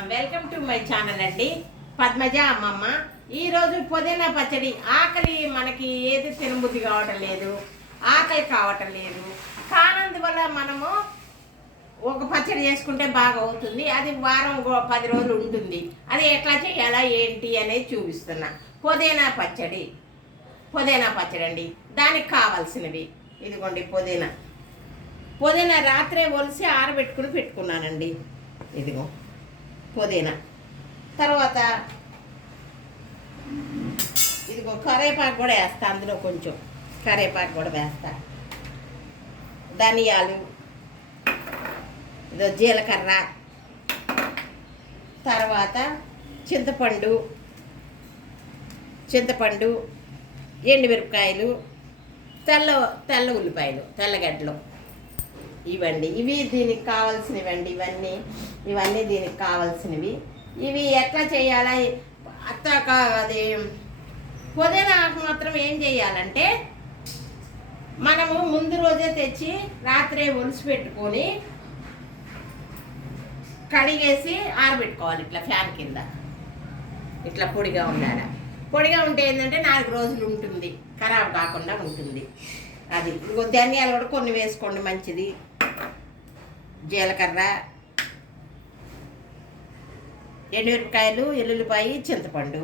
Welcome to my channel అండి. పద్మజ అమ్మమ్మ. ఈరోజు పుదీనా పచ్చడి ఆకలి మనకి ఏది తినబుద్ధి కావటం లేదు ఆకలి కావటం లేదు. కానందువల్ల మనము ఒక పచ్చడి చేసుకుంటే బాగా అవుతుంది అది వారం పది రోజులు ఉంటుంది. అది ఎట్లా చేయాలా ఏంటి అనేది చూపిస్తున్నా. పుదీనా పచ్చడి. పుదీనా పచ్చడి అండి. దానికి కావాల్సినవి. ఇదిగోండి పుదీనా. పుదీనా రాత్రే ఒలిసి ఆరబెట్టుకుని పెట్టుకున్నానండి. ఇదిగో. పుదీనా. తర్వాత ఇదిగో కరేపాకు కూడా వేస్తా అందులో కొంచెం కరేపాకు కూడా వేస్తా. ధనియాలు ఇదో జీలకర్ర తర్వాత చింతపండు చింతపండు ఎండుమిరపకాయలు తెల్ల తెల్ల ఉల్లిపాయలు తెల్లగడ్డలు. ఇవ్వండి ఇవి దీనికి కావాల్సినవండి ఇవన్నీ. ఇవన్నీ దీనికి కావాల్సినవి. ఇవి ఎట్లా చేయాలా? అత్త కా- అది పుదీనా ఆకు మాత్రం ఏం చేయాలంటే మనము ముందు రోజే తెచ్చి రాత్రే ఒలిసి పెట్టుకొని కడిగేసి ఆరబెట్టుకోవాలి ఇట్లా ఫ్యాన్ కింద. ఇట్లా పొడిగా ఉండాల. పొడిగా ఉంటే ఏంటంటే నాలుగు రోజులు ఉంటుంది. ఖరాబ్ కాకుండా ఉంటుంది. అది ధనియాలు కూడా కొన్ని వేసుకోండి మంచిది. జీలకర్ర ఎండుమిరపకాయలు ఎల్లుల్లిపాయ చింతపండు.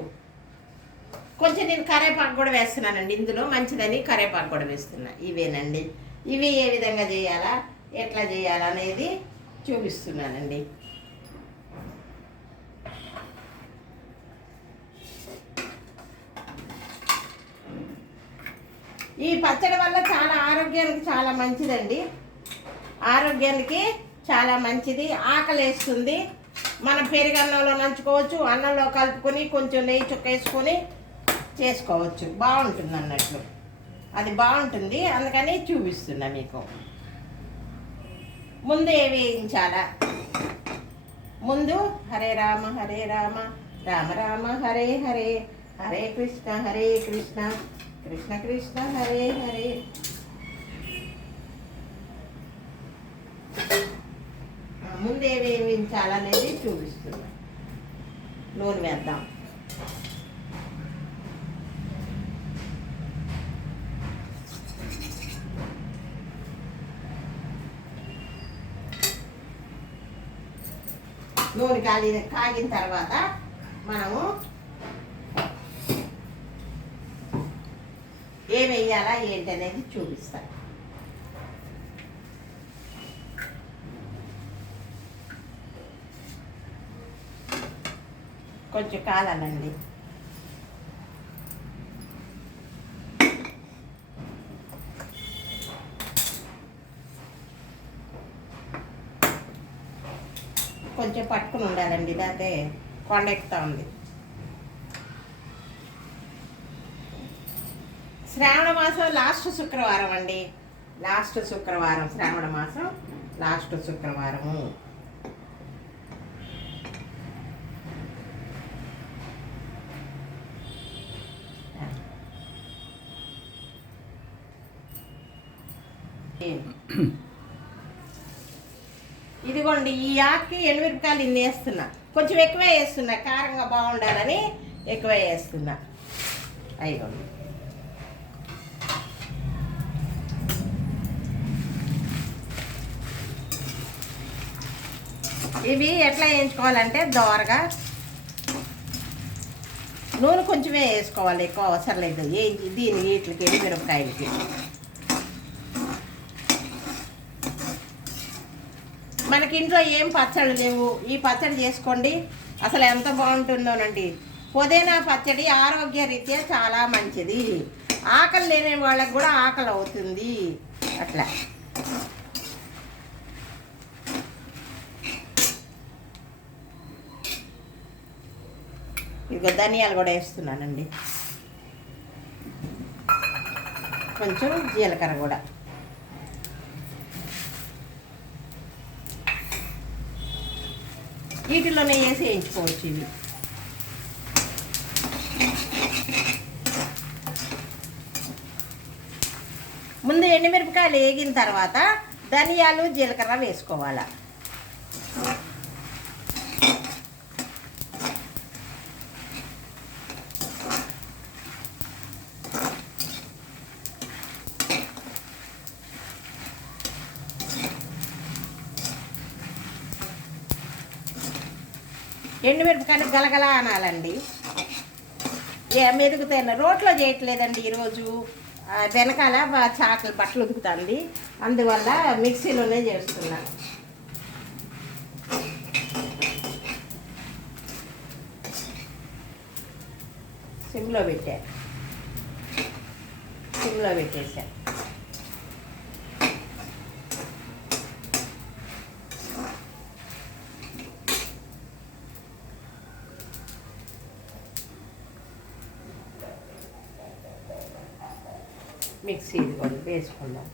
కొంచెం నేను కరేపాకు కూడా వేస్తున్నానండి. ఇందులో మంచిదని కరేపాకు కూడా వేస్తున్నా. ఇవేనండి. ఇవి ఏ విధంగా చేయాలా ఎట్లా చేయాలా అనేది చూపిస్తున్నానండి. ఈ పచ్చడి వల్ల చాలా ఆరోగ్యానికి చాలా మంచిదండి. ఆరోగ్యానికి చాలా మంచిది ఆకలి వేస్తుంది మనం పెరుగన్నంలో నంచుకోవచ్చు అన్నంలో కలుపుకొని కొంచెం నెయ్యి చుక్క వేసుకొని చేసుకోవచ్చు. బాగుంటుంది అన్నట్లు. అది బాగుంటుంది అందుకని చూపిస్తున్నా మీకు. ముందు ఏ వేయించాలా? ముందు హరే రామ హరే రామ రామ రామ హరే హరే హరే కృష్ణ హరే కృష్ణ కృష్ణ కృష్ణ హరే హరే. ముందు ఏ వేయించాలనేది చూపిస్తున్నా. నూనె వేద్దాం. నూనె కాగిన కాగిన తర్వాత మనము ఏం వేయాలా ఏంటి అనేది చూపిస్తాను. కొంచెం కాలాలండి. కొంచెం పట్టుకుని ఉండాలండి లేకపోతే కొండ ఎక్కుతా ఉంది. శ్రావణ మాసం లాస్ట్ శుక్రవారం అండి. లాస్ట్ శుక్రవారం శ్రావణ మాసం లాస్ట్ శుక్రవారము. ఇదిగోండి ఈ ఆకుకి ఎండుమిరపకాయలు ఇన్ని వేస్తున్నా కొంచెం ఎక్కువే వేస్తున్నా కారంగా బాగుండాలని ఎక్కువే వేస్తున్నా. అయిగోండి ఇవి ఎట్లా వేయించుకోవాలంటే దోరగా నూనె కొంచెమే వేసుకోవాలి ఎక్కువ అవసరం లేదు. ఏ- దీని వీటికి ఎండుమిరపకాయలకి మనకి ఇంట్లో ఏం పచ్చడి లేవు. ఈ పచ్చడి చేసుకోండి. అసలు ఎంత బాగుంటుందోనండి. పుదీనా పచ్చడి ఆరోగ్య రీత్యా చాలా మంచిది. ఆకలి లేని వాళ్ళకి కూడా ఆకలి అవుతుంది. అట్లా. ఇదిగో ధనియాలు కూడా వేస్తున్నానండి. కొంచెం జీలకర్ర కూడా. వీటిలోనే వేసి వేయించుకోవచ్చు ఇవి. ముందు ఎండుమిరపకాయలు వేగిన తర్వాత ధనియాలు జీలకర్ర వేసుకోవాలి. ఎండుమిరపకాయలు గలగల అనాలండి. ఏ మెదుగుతాయి రోట్లో చేయట్లేదండి ఈరోజు. వెనకాల చాకలు బట్టలు ఉతుకుతుంది. అందువల్ల మిక్సీలోనే చేస్తున్నా సిమ్లో పెట్టాను సిమ్లో పెట్టేసా. మిక్సీ ఇదిగోండి వేసుకుందాం.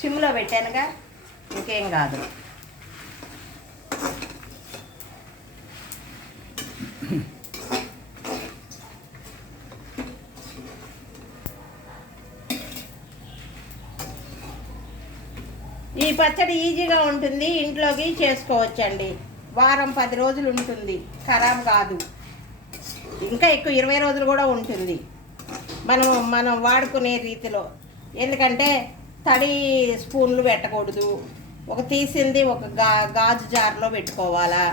సిమ్లో పెట్టానుగా ఇంకేం కాదు. ఈ పచ్చడి ఈజీగా ఉంటుంది ఇంట్లోకి చేసుకోవచ్చండి. వారం పది రోజులు ఉంటుంది ఖరాబ్ కాదు. ఇంకా ఎక్కువ ఇరవై రోజులు కూడా ఉంటుంది. మనం మనం వాడుకునే రీతిలో. ఎందుకంటే తడి స్పూన్లు పెట్టకూడదు. ఒక తీసింది ఒక గా గాజు జార్లో పెట్టుకోవాలా.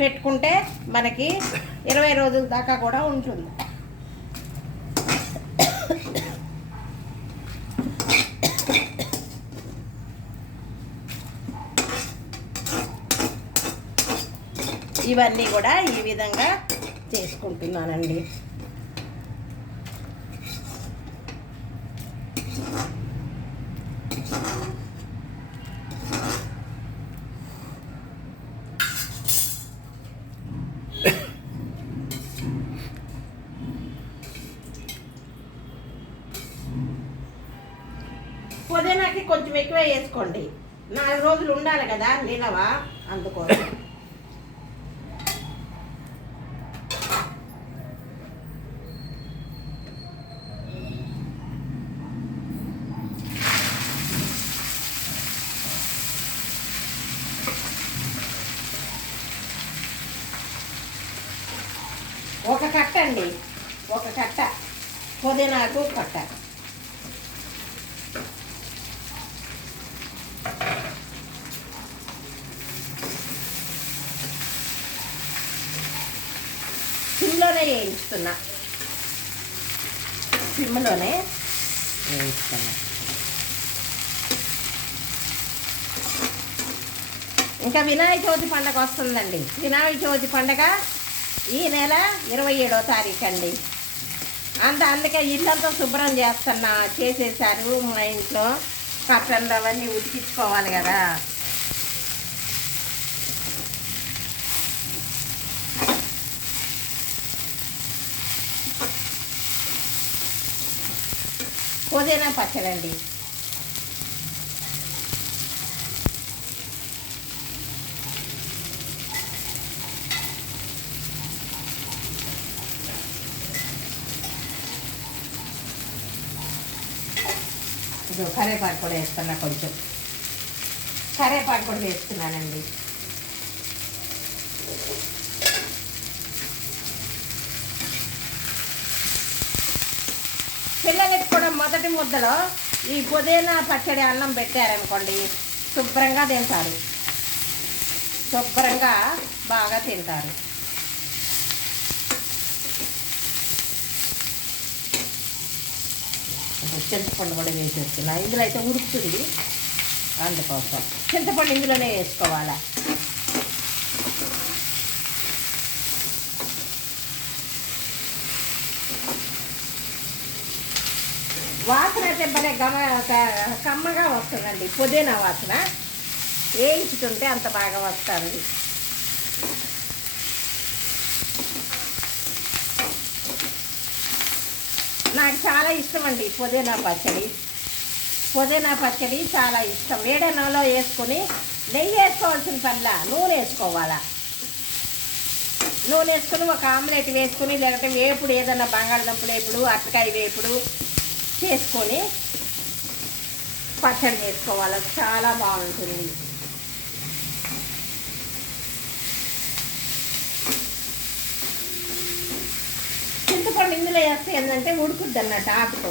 పెట్టుకుంటే మనకి ఇరవై రోజుల దాకా కూడా ఉంటుంది. ఇవన్నీ కూడా ఈ విధంగా చేసుకుంటున్నానండి పుదీనాకి కొంచెం ఎక్కువ వేసుకోండి నాలుగు రోజులు ఉండాలి కదా నిలవ అందుకోసం ఒక కట్ట అండి ఒక కట్ట. పుదీనాకు కట్ట. సిమ్లోనే వేయించుతున్నా. సిమ్లోనే. వేయిస్తున్నా. ఇంకా వినాయక చవితి పండగ వస్తుందండి. వినాయక చవితి పండగ ఈ నెల ఇరవై ఏడో తారీఖు అండి. అంత అందుకే ఇల్లంతా శుభ్రం చేస్తున్నా చేసేసారు మా ఇంట్లో. కట్టలు అవన్నీ ఉతికించుకోవాలి కదా. పుదీనా పచ్చడండి. కరేపాకు కూడా వేస్తున్నా కొంచెం. కరేపాకు కూడా వేస్తున్నానండి. పిల్లలకి కూడా మొదటి ముద్దలో ఈ పుదీనా పచ్చడి అన్నం పెట్టారనుకోండి శుభ్రంగా తింటారు శుభ్రంగా బాగా తింటారు. చింతపండు కూడా వేసేస్తున్నా ఇందులో అయితే ఉడుకుతుంది. అందుకోసం చింతపండు ఇందులోనే వేసుకోవాలా? వాసన అయితే భలే గమ కమ్మగా వస్తుందండి. పుదీనా వాసన. వేయించుతుంటే అంత బాగా వస్తుంది. నాకు చాలా ఇష్టం అండి పుదీనా పచ్చడి. పుదీనా పచ్చడి చాలా ఇష్టం. వేడెనలో వేసుకొని నెయ్యి వేసుకోవాల్సిన పనిలా నూనె వేసుకోవాలా? నూనె వేసుకొని ఒక ఆమ్లెట్ వేసుకొని లేకపోతే వేపుడు ఏదన్నా బంగాళదుంప వేపుడు అరటికాయ వేపుడు చేసుకొని పచ్చడి వేసుకోవాలి చాలా బాగుంటుంది. చింతపండు ఇందులో వేస్తే ఏంటంటే ఉడుకుద్ది అన్నట్టు ఆకుతో.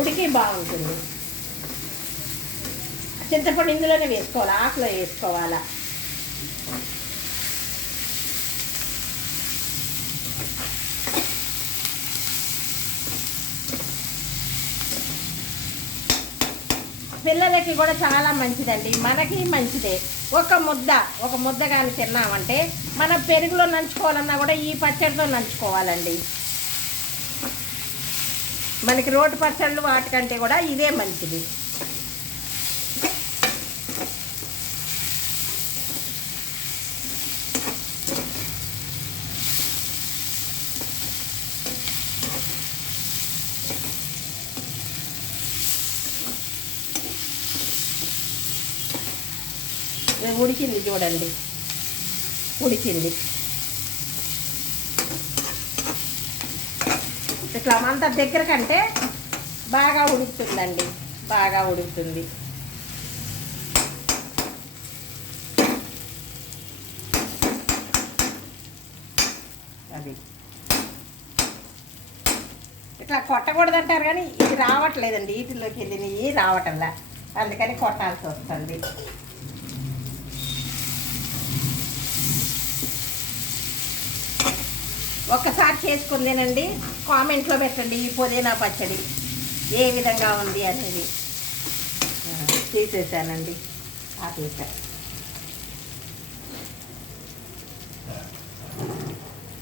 ఉడికి బాగుంటుంది. చింతపండు ఇందులోనే వేసుకోవాలి? ఆకులో వేసుకోవాలా? పిల్లలకి కూడా చాలా మంచిదండి. మనకి మంచిదే. ఒక ముద్ద ఒక ముద్ద కానీ తిన్నామంటే మనం పెరుగులో నంచుకోవాలన్నా కూడా ఈ పచ్చడితో నంచుకోవాలండి. మనకి రోడ్డు పచ్చళ్ళు వాటికంటే కూడా ఇదే మంచిది. ఉడికింది చూడండి. ఉడికింది. ఇట్లా అంత దగ్గర కంటే బాగా ఉడుకుతుందండి. బాగా ఉడుకుతుంది. అది. ఇట్లా కొట్టకూడదు అంటారు కానీ ఇది రావట్లేదండి. వీటిలోకి వెళ్ళినవి రావటంలా. అందుకని కొట్టాల్సి వస్తుంది. ఒక్కసారి చేసుకుని తినండి. కామెంట్లో పెట్టండి ఈ పుదీనా పచ్చడి ఏ విధంగా ఉంది అనేది. ఆ, తీసేసానండి. ఆపేసా.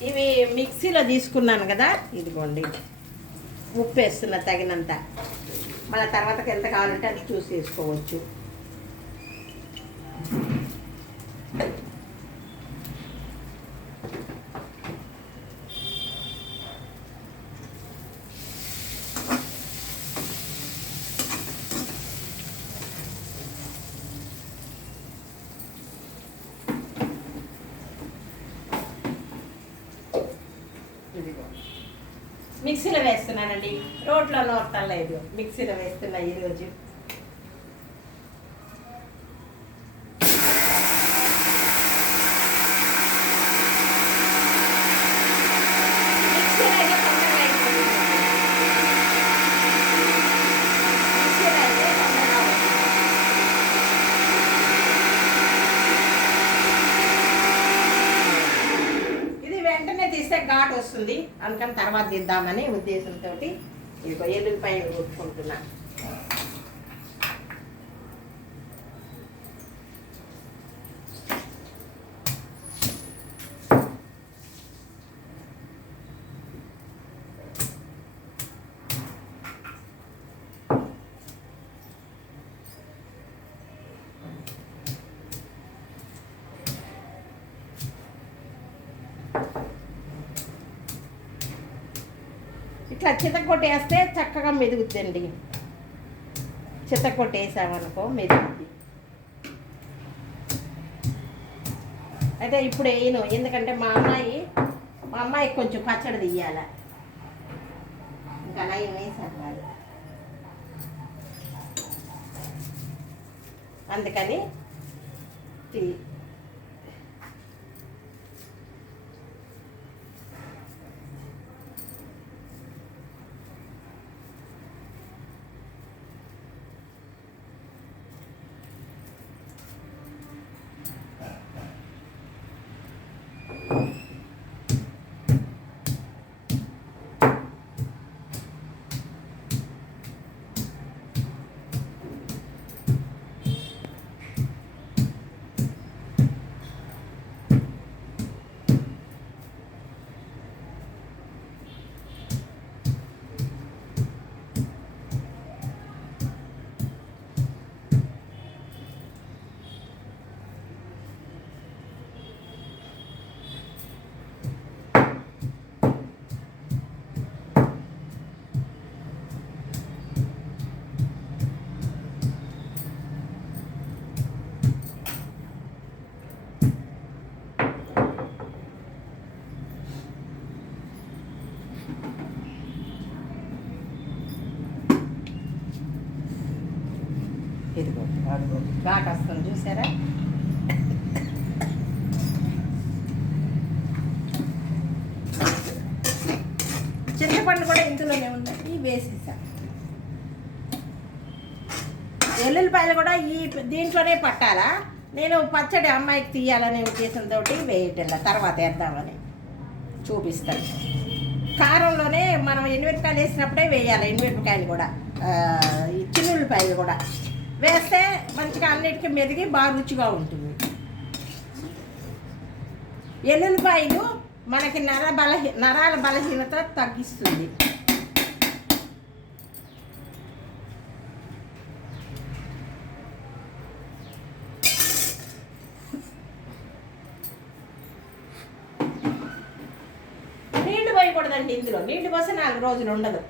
ఇవి మిక్సీలో తీసుకున్నాను కదా ఇదిగోండి. ఉప్పు వేస్తున్నా తగినంత. మళ్ళీ తర్వాత ఎంత కావాలంటే అది చూసి వేసుకోవచ్చు ఇదిగో మిక్సీలో వేస్తున్నానండి రోట్లో నోడటం లేదు మిక్సీలో వేస్తున్నా ఈరోజు ఇది వెంటనే తీస్తే ఘాట్ వస్తుంది. అందుకని తర్వాత తీద్దామని ఉద్దేశంతో ఇదిగో ఎల్లుల్లిపాయలు కొట్టుకుంటున్నా ఇట్లా చితకొట్టేస్తే చక్కగా మెదుగుద్దండి. చితకొట్టేసామనుకో మెదుగుద్ది. అయితే ఇప్పుడు వేయను ఎందుకంటే మా అమ్మాయి మా అమ్మాయి కొంచెం పచ్చడి తీయాల. ఇంకా నయం వేసాను అందుకని తీ ఘాట్ వస్తుంది చూసారా చింతపండు కూడా ఇందులోనే ఉన్నాయి వేసేసా వెల్లుల్లిపాయలు కూడా ఈ దీంట్లోనే పట్టాలా? నేను పచ్చడి అమ్మాయికి తీయాలనే ఉద్దేశంతో వేయటం తర్వాత వేద్దామని చూపిస్తాను కారంలోనే మనం ఎనిమిరపకాయలు వేసినప్పుడే వేయాలి. ఎనిమిరపకాయలు కూడా. ఈ చిన్నుల్లిపాయలు కూడా. వేస్తే మంచిగా అన్నిటికీ మెదిగి బాగా రుచిగా ఉంటుంది. ఎల్లుల్లిపాయలు మనకి నర బలహీన నరాల బలహీనత తగ్గిస్తుంది. నీళ్ళు పోయకూడదండి ఇందులో. నీళ్ళు పోస్తే నాలుగు రోజులు ఉండదు.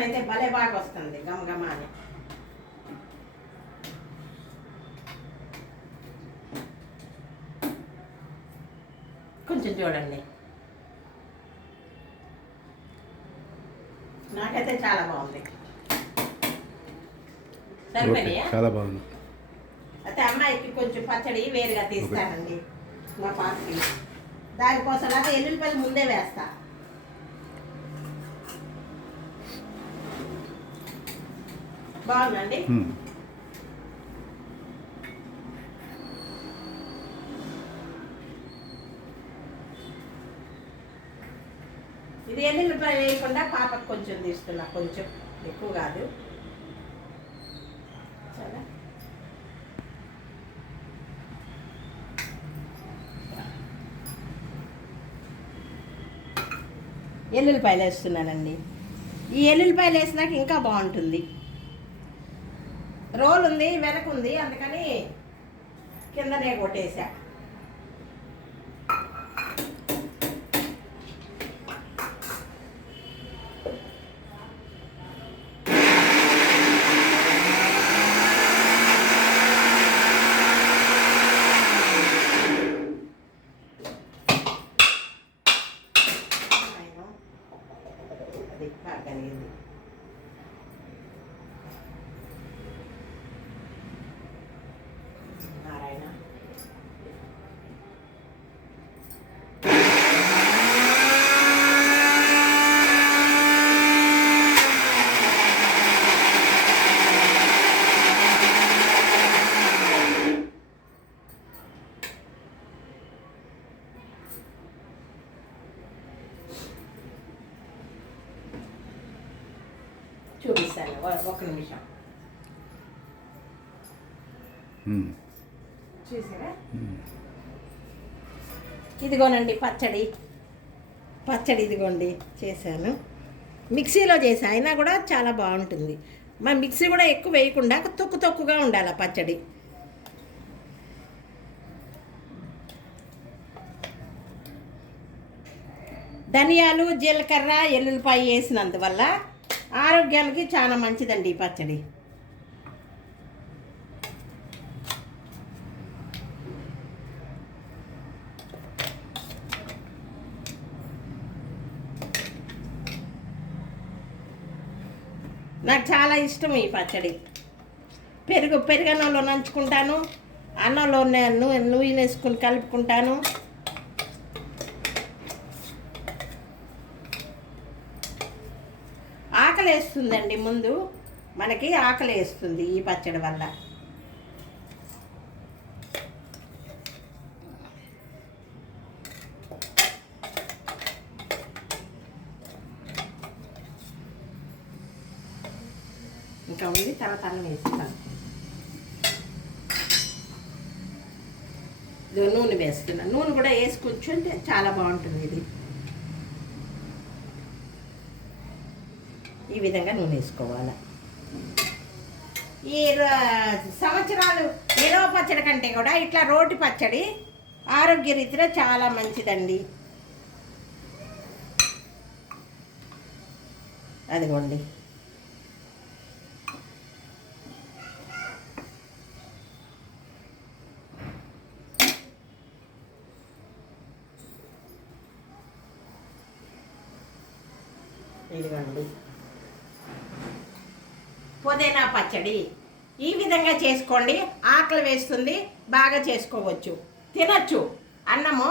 వాసన అయితే భలే బాగా వస్తుంది గమగమ అని. కొంచెం చూడండి. నాకైతే చాలా బాగుంది. చాలా బాగుంది. అయితే అమ్మాయికి కొంచెం పచ్చడి వేరుగా తీస్తానండి. మా పాపకి. దానికోసం అయితే ఎల్లుల్లిపల్లి ముందే వేస్తా. బాగుందండి. ఇది ఎల్లుల్లిపాయ వేయకుండా పాపకు కొంచెం తీస్తున్నా కొంచెం ఎక్కువ కాదు. చాలా. ఎల్లుల్లిపాయలు వేస్తున్నానండి? ఈ ఎల్లుల్లిపాయలు వేసినాక ఇంకా బాగుంటుంది. రోల్ ఉంది వెనక ఉంది అందుకని కిందనే కొట్టేసా కలిగింది. చూపిస్తాను ఒ- ఒక నిమిషం. చూసారా. ఇదిగోనండి పచ్చడి. పచ్చడి ఇదిగోండి చేశాను. మిక్సీలో చేసా అయినా కూడా చాలా బాగుంటుంది. మన మిక్సీ కూడా ఎక్కువ వేయకుండా తొక్కు తొక్కుగా ఉండాలి ఆ పచ్చడి. ధనియాలు జీలకర్ర ఎల్లుల్లిపాయ వేసినందువల్ల ఆరోగ్యానికి చాలా మంచిదండి ఈ పచ్చడి. నాకు చాలా ఇష్టం ఈ పచ్చడి. పెరుగు పెరుగన్నంలో నంచుకుంటాను అన్నంలో నూనె వేసుకుని కలుపుకుంటాను. ఆకలి వేస్తుందండి ముందు. మనకి ఆకలి వేస్తుంది ఈ పచ్చడి వల్ల. ఇంకా ఉంది తర్వాత అన్నం వేస్తాను నూనె వేస్తున్నాను నూనె కూడా వేసుకొచ్చుంటే చాలా బాగుంటుంది ఇది ఈ విధంగా నూనె వేసుకోవాలి. ఈ సంవత్సరాలు నిలవ పచ్చడి కంటే కూడా ఇట్లా రోటి పచ్చడి ఆరోగ్య రీతిలో చాలా మంచిదండి. అదిగోండి ఇదిగోండి పుదీనా పచ్చడి? ఈ విధంగా చేసుకోండి. ఆకలి వేస్తుంది బాగా చేసుకోవచ్చు. తినచ్చు. అన్నము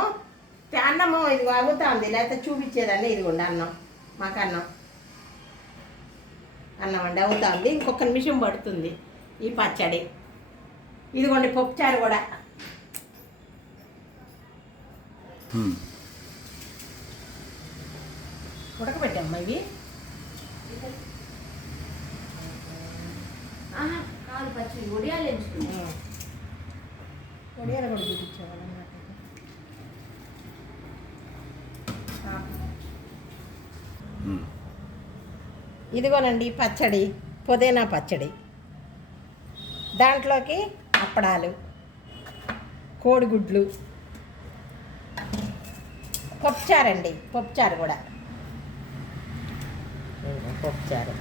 అన్నము ఇది అవుతుంది లేకపోతే చూపించేదండి. ఇదిగోండి అన్నం. మాకు అన్నం. అన్నం అండి అవుతుంది. ఇంకొక నిమిషం పడుతుంది ఈ పచ్చడి. ఇదిగోండి పప్పుచారు కూడా. మ్మ్. ఉడకబెట్టమ్మా ఇవి? కాదు పచ్చి ఎంచుకున్నాం కూడా చూపించేవాళ్ళం. ఇదిగోనండి పచ్చడి పుదీనా పచ్చడి. దాంట్లోకి అప్పడాలు కోడిగుడ్లు పప్పుచారండి పప్పుచారు కూడా. పప్పుచారు.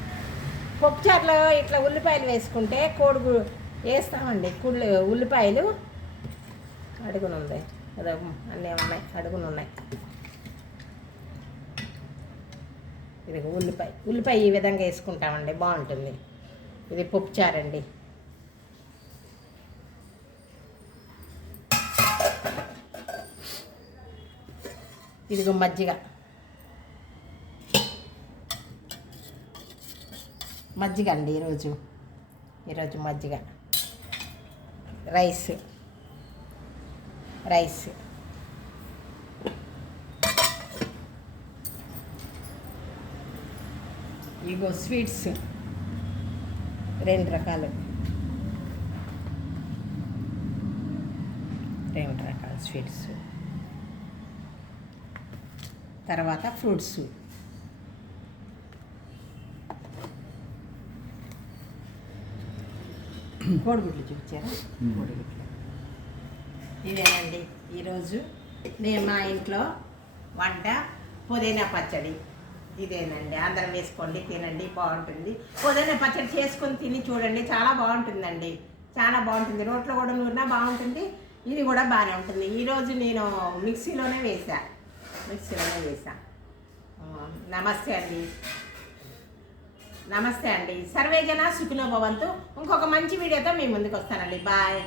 పప్పుచారులో ఇట్లా ఉల్లిపాయలు వేసుకుంటే కోడిగు వేస్తామండి. కుళ్ళు ఉల్లిపాయలు అడుగునుంది అదో అన్నీ ఉన్నాయి అడుగునున్నాయి ఇది ఉల్లిపాయ ఉల్లిపాయ ఈ విధంగా వేసుకుంటామండి. బాగుంటుంది. ఇది పప్పుచారండి. ఇదిగో మజ్జిగ. మజ్జిగ అండి ఈరోజు. ఈరోజు మజ్జిగ. రైస్. రైస్. ఇగో స్వీట్స్. రెండు రకాలు. రెండు రకాల స్వీట్స్. తర్వాత ఫ్రూట్స్. కోడిగుడ్లు చూపించారా? కోడిగుడ్లు. ఇదేనండి ఈరోజు నేను మా ఇంట్లో వంట పుదీనా పచ్చడి. ఇదేనండి. అందరం వేసుకోండి తినండి బాగుంటుంది. పుదీనా పచ్చడి చేసుకొని తిని చూడండి చాలా బాగుంటుందండి. చాలా బాగుంటుంది. రోట్లో కూడా నూరినా బాగుంటుంది. ఇది కూడా బాగానే ఉంటుంది. ఈరోజు నేను మిక్సీలోనే వేసా మిక్సీలోనే వేసా నమస్తే అండి. నమస్తే అండి. సర్వేజన సుఖినో భవంతు. ఇంకొక మంచి వీడియోతో మీ ముందుకు వస్తానండి బాయ్.